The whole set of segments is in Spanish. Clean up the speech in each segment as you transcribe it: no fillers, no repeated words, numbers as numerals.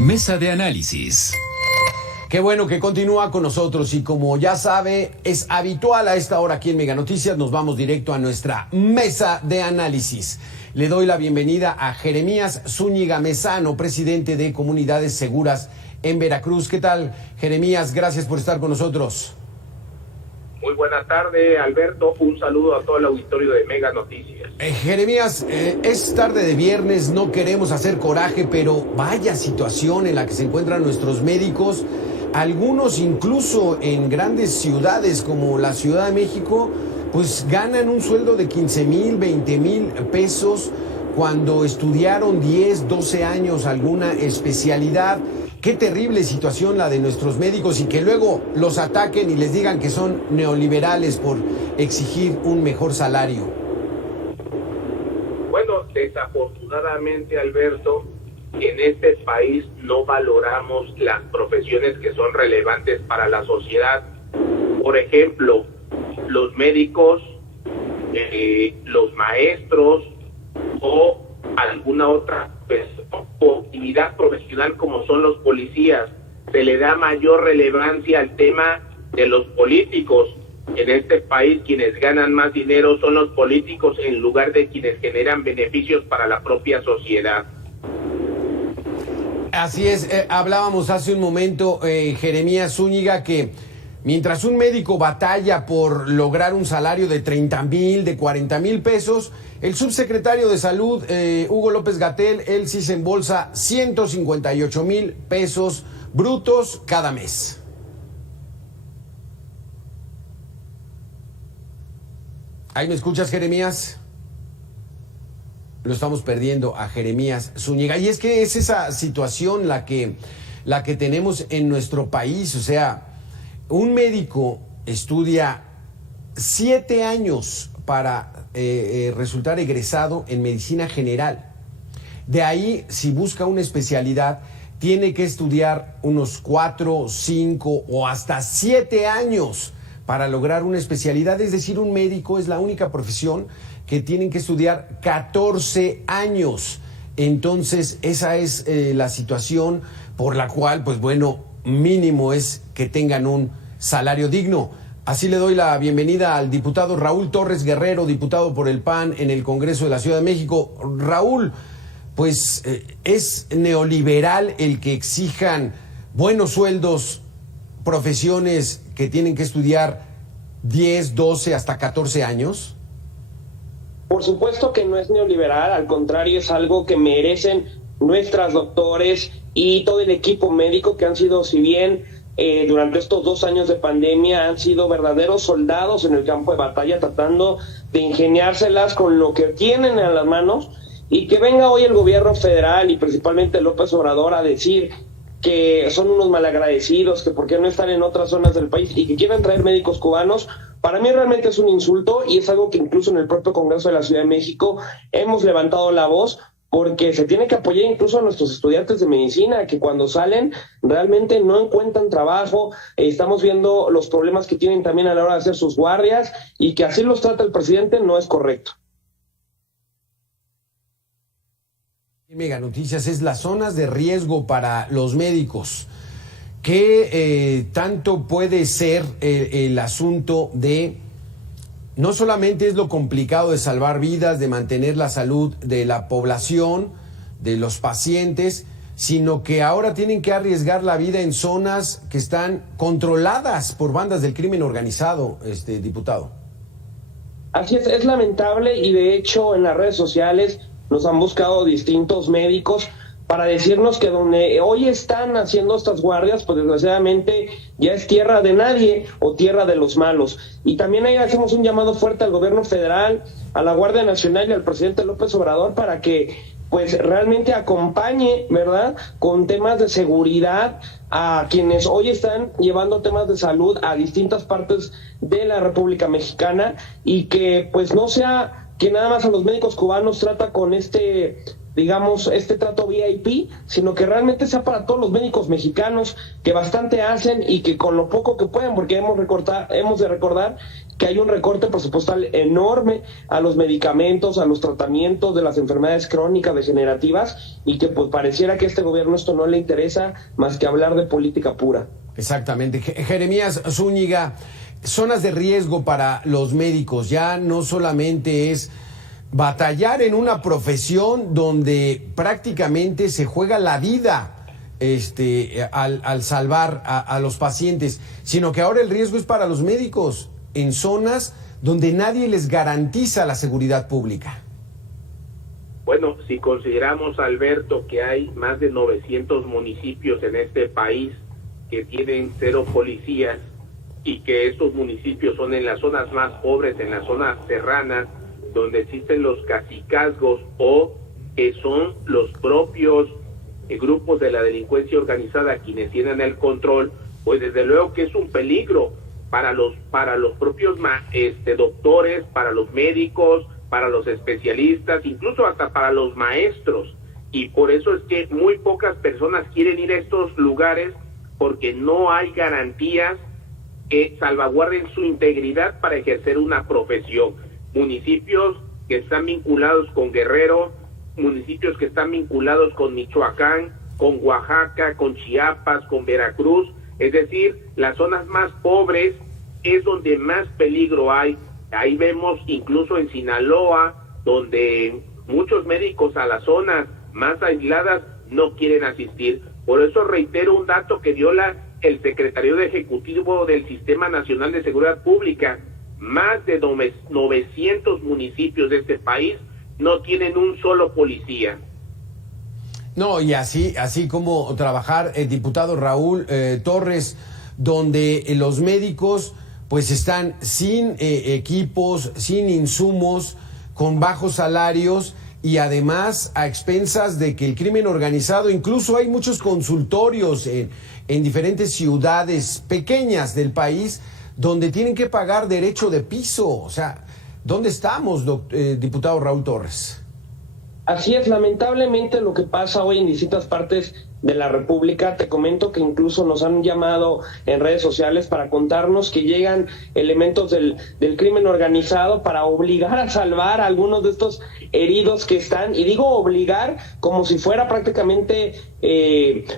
Mesa de análisis. Qué bueno que continúa con nosotros y como ya sabe, es habitual a esta hora aquí en Mega Noticias, nos vamos directo a nuestra mesa de análisis. Le doy la bienvenida a Jeremías Zúñiga Mezano, presidente de Comunidades Seguras en Veracruz. ¿Qué tal, Jeremías? Gracias por estar con nosotros. Muy buena tarde, Alberto. Un saludo a todo el auditorio de Mega Noticias. Jeremías, es tarde de viernes, no queremos hacer coraje, pero vaya situación en la que se encuentran nuestros médicos. Algunos incluso en grandes ciudades como la Ciudad de México, pues ganan un sueldo de 15,000, 20,000 pesos cuando estudiaron 10, 12 años alguna especialidad. Qué terrible situación la de nuestros médicos y que luego los ataquen y les digan que son neoliberales por exigir un mejor salario. Bueno, desafortunadamente, Alberto, en este país no valoramos las profesiones que son relevantes para la sociedad. Por ejemplo, los médicos, los maestros o alguna otra actividad profesional como son los policías. Se le da mayor relevancia al tema de los políticos. En este país quienes ganan más dinero son los políticos en lugar de quienes generan beneficios para la propia sociedad. Así es, hablábamos hace un momento, Jeremías Zúñiga, que mientras un médico batalla por lograr un salario de 30,000, de 40,000 pesos, el subsecretario de Salud, Hugo López-Gatell, él sí se embolsa 158,000 pesos brutos cada mes. ¿Ahí me escuchas, Jeremías? Lo estamos perdiendo a Jeremías Zúñiga. Y es que es esa situación la que tenemos en nuestro país. O sea, un médico estudia 7 años para resultar egresado en medicina general. De ahí, si busca una especialidad, tiene que estudiar unos 4, 5 o hasta 7 años para lograr una especialidad. Es decir, un médico es la única profesión que tienen que estudiar 14 años. Entonces, esa es la situación por la cual, pues bueno, mínimo es que tengan un salario digno. Así le doy la bienvenida al diputado Raúl Torres Guerrero, diputado por el PAN en el Congreso de la Ciudad de México. Raúl, pues es neoliberal el que exijan buenos sueldos, profesiones que tienen que estudiar 10, 12, hasta 14 años. Por supuesto que no es neoliberal, al contrario, es algo que merecen nuestras doctores y todo el equipo médico que han sido, si bien durante estos 2 años de pandemia han sido verdaderos soldados en el campo de batalla, tratando de ingeniárselas con lo que tienen a las manos, y que venga hoy el gobierno federal y principalmente López Obrador a decir que son unos malagradecidos, que por qué no están en otras zonas del país y que quieran traer médicos cubanos. Para mí realmente es un insulto y es algo que incluso en el propio Congreso de la Ciudad de México hemos levantado la voz, porque se tiene que apoyar incluso a nuestros estudiantes de medicina, que cuando salen realmente no encuentran trabajo. Estamos viendo los problemas que tienen también a la hora de hacer sus guardias, y que así los trata el presidente no es correcto. Mega Noticias es las zonas de riesgo para los médicos. ¿Qué tanto puede ser el asunto de, no solamente es lo complicado de salvar vidas, de mantener la salud de la población, de los pacientes, sino que ahora tienen que arriesgar la vida en zonas que están controladas por bandas del crimen organizado, diputado? Así es lamentable, y de hecho en las redes sociales nos han buscado distintos médicos para decirnos que donde hoy están haciendo estas guardias, pues desgraciadamente ya es tierra de nadie o tierra de los malos. Y también ahí hacemos un llamado fuerte al gobierno federal, a la Guardia Nacional y al presidente López Obrador para que pues realmente acompañe, ¿verdad?, con temas de seguridad a quienes hoy están llevando temas de salud a distintas partes de la República Mexicana, y que pues no sea que nada más a los médicos cubanos trata con este trato VIP, sino que realmente sea para todos los médicos mexicanos, que bastante hacen y que con lo poco que pueden, porque hemos de recordar que hay un recorte presupuestal enorme a los medicamentos, a los tratamientos de las enfermedades crónicas degenerativas, y que pues pareciera que a este gobierno esto no le interesa más que hablar de política pura. Exactamente. Jeremías Zúñiga, zonas de riesgo para los médicos ya no solamente es batallar en una profesión donde prácticamente se juega la vida al salvar a los pacientes, sino que ahora el riesgo es para los médicos en zonas donde nadie les garantiza la seguridad pública. Bueno, si consideramos, Alberto, que hay más de 900 municipios en este país que tienen 0 policías, y que estos municipios son en las zonas más pobres, en las zonas serranas, donde existen los cacicazgos, o que son los propios grupos de la delincuencia organizada quienes tienen el control, pues desde luego que es un peligro para los propios doctores, para los médicos, para los especialistas, incluso hasta para los maestros. Y por eso es que muy pocas personas quieren ir a estos lugares, porque no hay garantías que salvaguarden su integridad para ejercer una profesión. Municipios que están vinculados con Guerrero, municipios que están vinculados con Michoacán, con Oaxaca, con Chiapas, con Veracruz, es decir, las zonas más pobres es donde más peligro hay. Ahí vemos incluso en Sinaloa, donde muchos médicos a las zonas más aisladas no quieren asistir. Por eso reitero un dato que dio el secretario ejecutivo del Sistema Nacional de Seguridad Pública: más de 900 municipios de este país no tienen un solo policía. No, y así como trabajar, diputado Raúl Torres, donde los médicos pues están sin equipos, sin insumos, con bajos salarios, y además a expensas de que el crimen organizado, incluso hay muchos consultorios en diferentes ciudades pequeñas del país donde tienen que pagar derecho de piso. O sea, ¿dónde estamos, diputado Raúl Torres? Así es, lamentablemente lo que pasa hoy en distintas partes de la República. Te comento que incluso nos han llamado en redes sociales para contarnos que llegan elementos del crimen organizado para obligar a salvar a algunos de estos heridos que están, y digo obligar como si fuera prácticamente,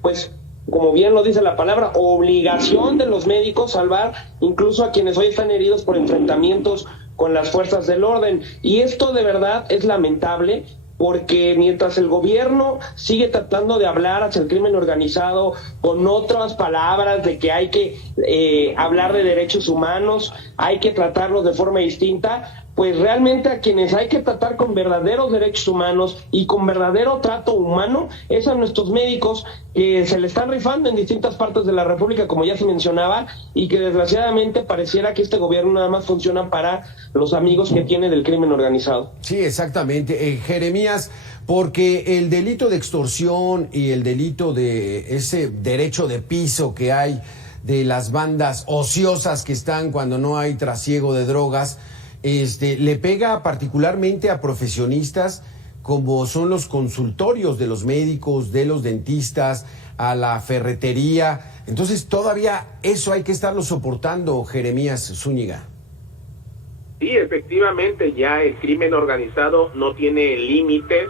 pues como bien lo dice la palabra, obligación de los médicos salvar incluso a quienes hoy están heridos por enfrentamientos con las fuerzas del orden. Y esto de verdad es lamentable, porque mientras el gobierno sigue tratando de hablar hacia el crimen organizado con otras palabras de que hay que hablar de derechos humanos, hay que tratarlos de forma distinta, pues realmente a quienes hay que tratar con verdaderos derechos humanos y con verdadero trato humano es a nuestros médicos, que se le están rifando en distintas partes de la República, como ya se mencionaba, y que desgraciadamente pareciera que este gobierno nada más funciona para los amigos que tiene del crimen organizado. Sí, exactamente. Jeremías, porque el delito de extorsión y el delito de ese derecho de piso que hay de las bandas ociosas que están cuando no hay trasiego de drogas, le pega particularmente a profesionistas como son los consultorios de los médicos, de los dentistas, a la ferretería. Entonces todavía eso hay que estarlo soportando, Jeremías Zúñiga. Sí, efectivamente, ya el crimen organizado no tiene límites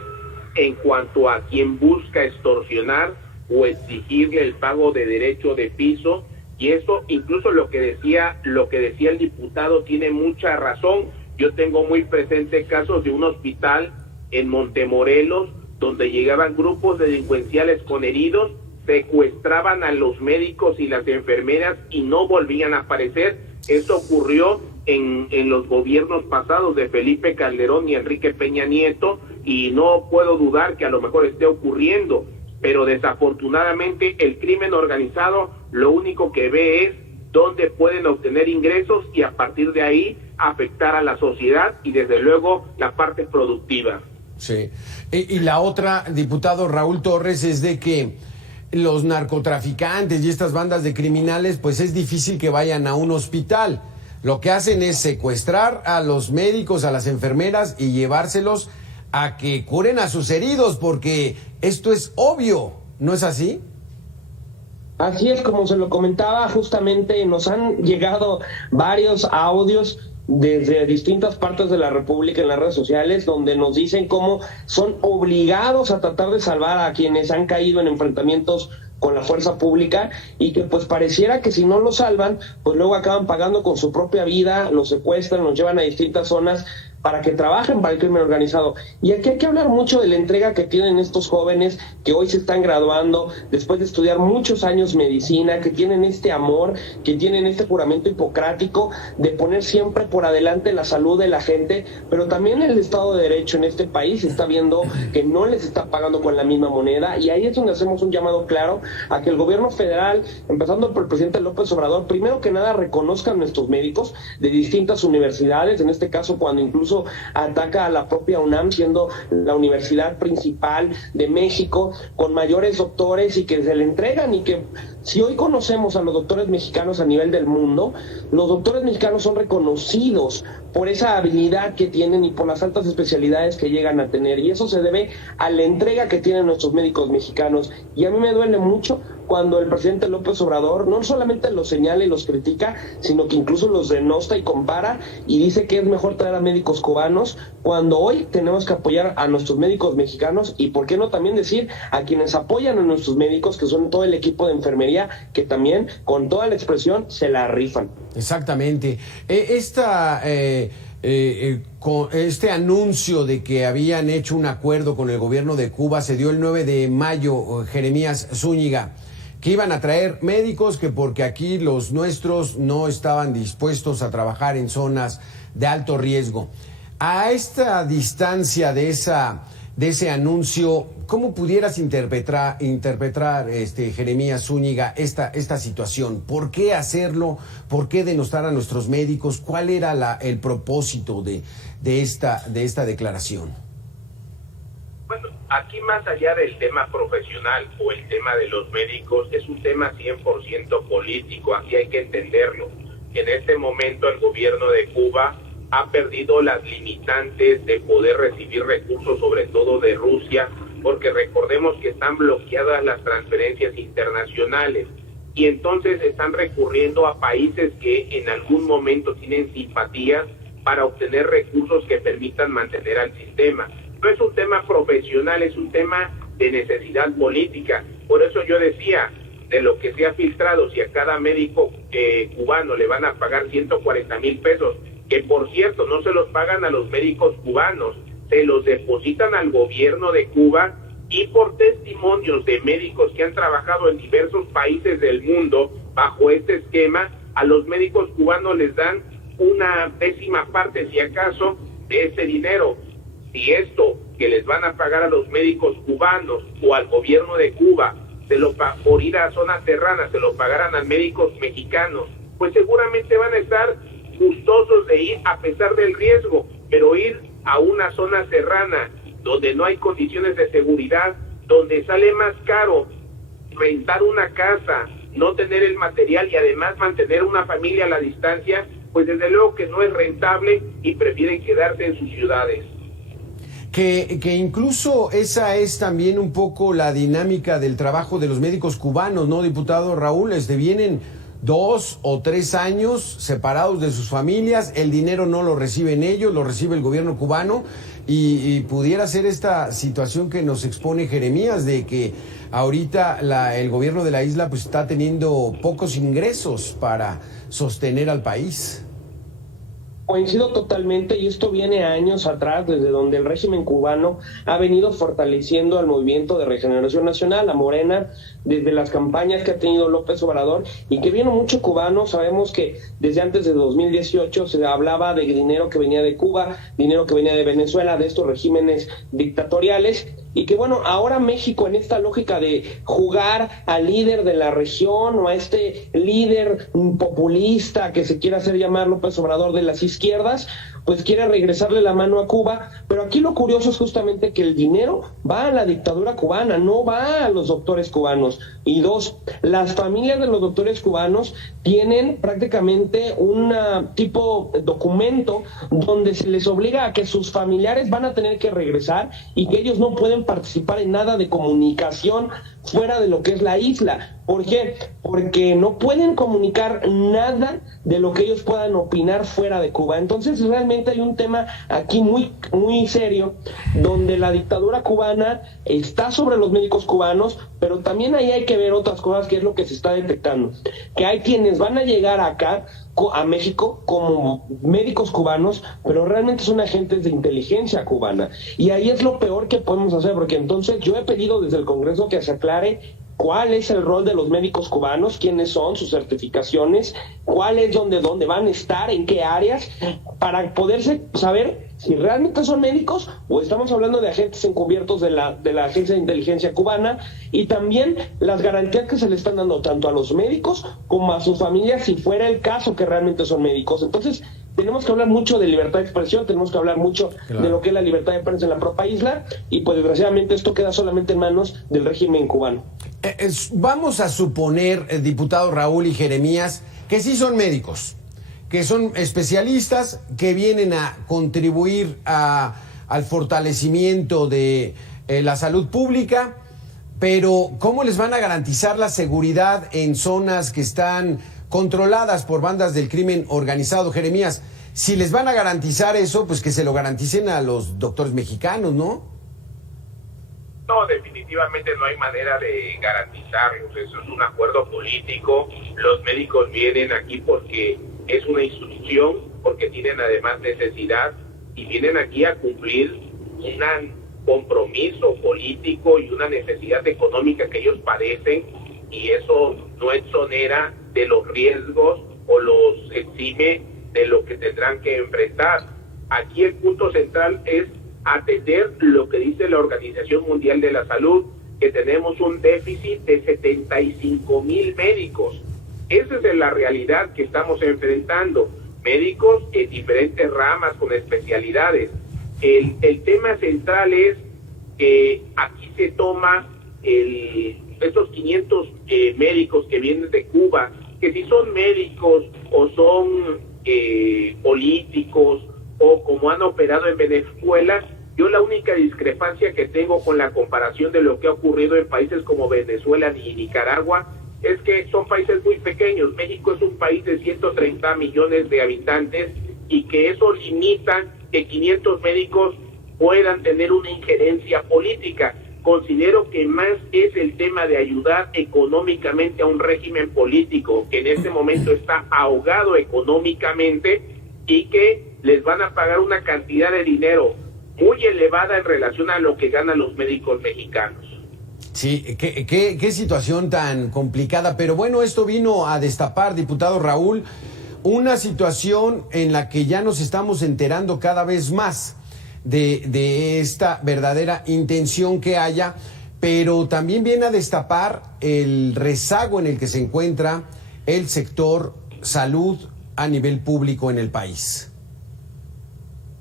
en cuanto a quien busca extorsionar o exigirle el pago de derecho de piso. Y eso, incluso lo que decía el diputado, tiene mucha razón. Yo tengo muy presente casos de un hospital en Montemorelos, donde llegaban grupos delincuenciales con heridos, secuestraban a los médicos y las enfermeras y no volvían a aparecer. Eso ocurrió en los gobiernos pasados de Felipe Calderón y Enrique Peña Nieto, y no puedo dudar que a lo mejor esté ocurriendo. Pero desafortunadamente el crimen organizado lo único que ve es dónde pueden obtener ingresos, y a partir de ahí afectar a la sociedad y desde luego la parte productiva. Sí. Y la otra, diputado Raúl Torres, es de que los narcotraficantes y estas bandas de criminales, pues es difícil que vayan a un hospital. Lo que hacen es secuestrar a los médicos, a las enfermeras, y llevárselos a que curen a sus heridos, porque esto es obvio, ¿no es así? Así es, como se lo comentaba, justamente nos han llegado varios audios desde distintas partes de la República en las redes sociales, donde nos dicen cómo son obligados a tratar de salvar a quienes han caído en enfrentamientos con la fuerza pública, y que pues pareciera que si no lo salvan, pues luego acaban pagando con su propia vida, los secuestran, los llevan a distintas zonas para que trabajen para el crimen organizado. Y aquí hay que hablar mucho de la entrega que tienen estos jóvenes que hoy se están graduando después de estudiar muchos años medicina, que tienen este amor, que tienen este juramento hipocrático de poner siempre por adelante la salud de la gente, pero también el Estado de Derecho en este país está viendo que no les está pagando con la misma moneda, y ahí es donde hacemos un llamado claro a que el gobierno federal, empezando por el presidente López Obrador, primero que nada reconozcan a nuestros médicos de distintas universidades, en este caso cuando incluso ataca a la propia UNAM, siendo la universidad principal de México, con mayores doctores, y que se le entregan, y que si hoy conocemos a los doctores mexicanos a nivel del mundo, los doctores mexicanos son reconocidos por esa habilidad que tienen y por las altas especialidades que llegan a tener, y eso se debe a la entrega que tienen nuestros médicos mexicanos. Y a mí me duele mucho cuando el presidente López Obrador no solamente los señala y los critica, sino que incluso los denosta y compara y dice que es mejor traer a médicos cubanos, cuando hoy tenemos que apoyar a nuestros médicos mexicanos, y por qué no también decir a quienes apoyan a nuestros médicos, que son todo el equipo de enfermería, que también con toda la expresión se la rifan. Exactamente. Este anuncio de que habían hecho un acuerdo con el gobierno de Cuba se dio el 9 de mayo, Jeremías Zúñiga, que iban a traer médicos, que porque aquí los nuestros no estaban dispuestos a trabajar en zonas de alto riesgo. A esta distancia de ese anuncio, ¿cómo pudieras interpretar Jeremías Zúñiga, esta situación? ¿Por qué hacerlo? ¿Por qué denostar a nuestros médicos? ¿Cuál era el propósito de esta declaración? Bueno, aquí más allá del tema profesional o el tema de los médicos, es un tema 100% político. Aquí hay que entenderlo. En este momento el gobierno de Cuba ha perdido las limitantes de poder recibir recursos, sobre todo de Rusia, porque recordemos que están bloqueadas las transferencias internacionales, y entonces están recurriendo a países que en algún momento tienen simpatías para obtener recursos que permitan mantener al sistema. No es un tema profesional, es un tema de necesidad política. Por eso yo decía, de lo que se ha filtrado, si a cada médico cubano le van a pagar 140,000 pesos, que por cierto no se los pagan a los médicos cubanos, se los depositan al gobierno de Cuba, y por testimonios de médicos que han trabajado en diversos países del mundo bajo este esquema, a los médicos cubanos les dan una 10ª parte, si acaso, de ese dinero. Si esto que les van a pagar a los médicos cubanos o al gobierno de Cuba, por ir a zonas serranas, se lo pagaran a médicos mexicanos, pues seguramente van a estar gustosos de ir a pesar del riesgo, pero ir a una zona serrana donde no hay condiciones de seguridad, donde sale más caro rentar una casa, no tener el material y además mantener una familia a la distancia, pues desde luego que no es rentable y prefieren quedarse en sus ciudades. Que incluso esa es también un poco la dinámica del trabajo de los médicos cubanos, ¿no, diputado Raúl? Vienen 2 o 3 años separados de sus familias, el dinero no lo reciben ellos, lo recibe el gobierno cubano, y pudiera ser esta situación que nos expone Jeremías, de que ahorita el gobierno de la isla pues está teniendo pocos ingresos para sostener al país. Coincido totalmente, y esto viene años atrás, desde donde el régimen cubano ha venido fortaleciendo al Movimiento de Regeneración Nacional, a Morena, desde las campañas que ha tenido López Obrador, y que vino mucho cubano. Sabemos que desde antes de 2018 se hablaba de dinero que venía de Cuba, dinero que venía de Venezuela, de estos regímenes dictatoriales, y que bueno, ahora México, en esta lógica de jugar al líder de la región o a este líder populista que se quiere hacer llamar López Obrador de las izquierdas, pues quiere regresarle la mano a Cuba. Pero aquí lo curioso es justamente que el dinero va a la dictadura cubana, no va a los doctores cubanos. Y 2, las familias de los doctores cubanos tienen prácticamente un tipo de documento donde se les obliga a que sus familiares van a tener que regresar y que ellos no pueden participar en nada de comunicación fuera de lo que es la isla. ¿Por qué? Porque no pueden comunicar nada de lo que ellos puedan opinar fuera de Cuba. Entonces realmente hay un tema aquí muy, muy serio, donde la dictadura cubana está sobre los médicos cubanos, pero también ahí hay que ver otras cosas, que es lo que se está detectando. Que hay quienes van a llegar acá a México como médicos cubanos, pero realmente son agentes de inteligencia cubana. Y ahí es lo peor que podemos hacer, porque entonces yo he pedido desde el Congreso que se aclare cuál es el rol de los médicos cubanos, quiénes son, sus certificaciones, cuál es dónde van a estar, en qué áreas, para poderse saber si realmente son médicos o estamos hablando de agentes encubiertos de la Agencia de Inteligencia Cubana, y también las garantías que se le están dando tanto a los médicos como a sus familias, si fuera el caso que realmente son médicos. Entonces, tenemos que hablar mucho de libertad de expresión, tenemos que hablar mucho de lo que es la libertad de prensa en la propia isla, y pues desgraciadamente esto queda solamente en manos del régimen cubano. Vamos a suponer, diputado Raúl y Jeremías, que sí son médicos, que son especialistas, que vienen a contribuir al fortalecimiento de la salud pública, pero ¿cómo les van a garantizar la seguridad en zonas que están controladas por bandas del crimen organizado? Jeremías, si les van a garantizar eso, pues que se lo garanticen a los doctores mexicanos, ¿no? No, definitivamente no hay manera de garantizarlos. Eso es un acuerdo político. Los médicos vienen aquí porque es una institución, porque tienen además necesidad, y vienen aquí a cumplir un compromiso político y una necesidad económica que ellos padecen, y eso no exonera de los riesgos o los exime de lo que tendrán que enfrentar. Aquí el punto central es atender lo que dice la Organización Mundial de la Salud, que tenemos un déficit de 75,000 médicos. Esa es la realidad que estamos enfrentando. Médicos en diferentes ramas con especialidades. El tema central es que aquí se toma estos 500 médicos que vienen de Cuba, que si son médicos o son políticos o como han operado en Venezuela. Yo la única discrepancia que tengo con la comparación de lo que ha ocurrido en países como Venezuela y Nicaragua es que son países muy pequeños. México es un país de 130 millones de habitantes, y que eso limita que 500 médicos puedan tener una injerencia política. Considero que más es el tema de ayudar económicamente a un régimen político que en este momento está ahogado económicamente, y que les van a pagar una cantidad de dinero muy elevada en relación a lo que ganan los médicos mexicanos. Sí, qué situación tan complicada, pero bueno, esto vino a destapar, diputado Raúl, una situación en la que ya nos estamos enterando cada vez más de esta verdadera intención que haya, pero también viene a destapar el rezago en el que se encuentra el sector salud a nivel público en el país.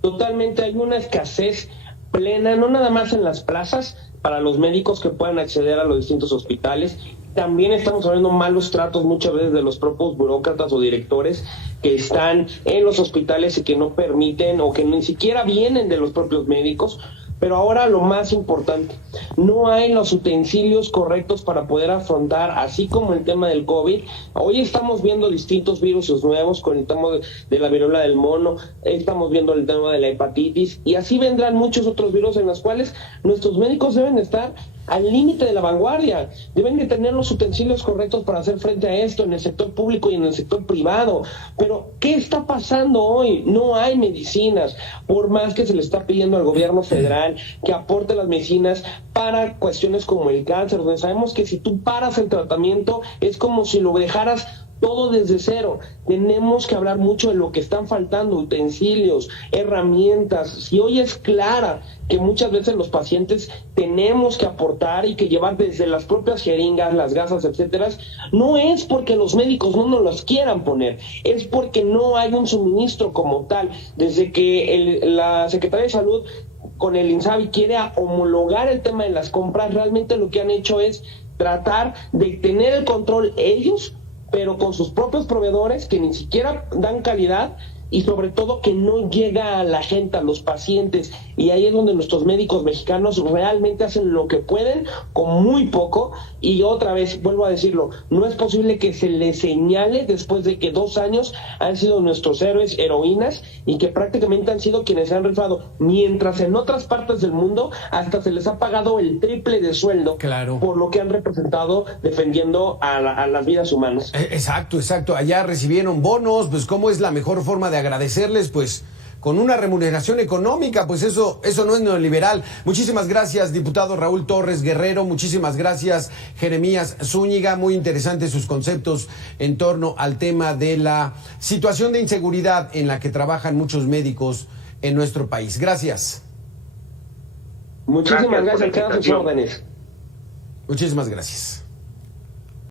Totalmente, hay una escasez plena, no nada más en las plazas para los médicos que puedan acceder a los distintos hospitales. También estamos hablando malos tratos muchas veces de los propios burócratas o directores que están en los hospitales y que no permiten, o que ni siquiera vienen de los propios médicos. Pero ahora lo más importante, no hay los utensilios correctos para poder afrontar, así como el tema del COVID. Hoy estamos viendo distintos virus nuevos con el tema de la viruela del mono, estamos viendo el tema de la hepatitis, y así vendrán muchos otros virus en los cuales nuestros médicos deben estar al límite de la vanguardia, deben de tener los utensilios correctos para hacer frente a esto en el sector público y en el sector privado. Pero ¿qué está pasando hoy? No hay medicinas, por más que se le está pidiendo al gobierno federal que aporte las medicinas para cuestiones como el cáncer, donde sabemos que si tú paras el tratamiento es como si lo dejaras todo desde cero. Tenemos que hablar mucho de lo que están faltando, utensilios, herramientas. Si hoy es clara que muchas veces los pacientes tenemos que aportar y que llevar desde las propias jeringas, las gasas, etcétera, no es porque los médicos no nos las quieran poner, es porque no hay un suministro como tal. Desde que la Secretaría de Salud con el INSABI quiere homologar el tema de las compras, realmente lo que han hecho es tratar de tener el control ellos, pero con sus propios proveedores que ni siquiera dan calidad, y sobre todo que no llega a la gente, a los pacientes, y ahí es donde nuestros médicos mexicanos realmente hacen lo que pueden con muy poco. Y otra vez, vuelvo a decirlo, no es posible que se les señale después de que 2 años han sido nuestros héroes, heroínas, y que prácticamente han sido quienes se han rifado, mientras en otras partes del mundo hasta se les ha pagado el triple de sueldo, claro, por lo que han representado defendiendo a las vidas humanas. Exacto, exacto. Allá recibieron bonos, pues ¿cómo es la mejor forma de agradecerles? Pues con una remuneración económica, pues eso no es neoliberal. Muchísimas gracias, diputado Raúl Torres Guerrero, muchísimas gracias, Jeremías Zúñiga, muy interesantes sus conceptos en torno al tema de la situación de inseguridad en la que trabajan muchos médicos en nuestro país. Gracias. Muchísimas gracias, quedan sus órdenes. Muchísimas gracias.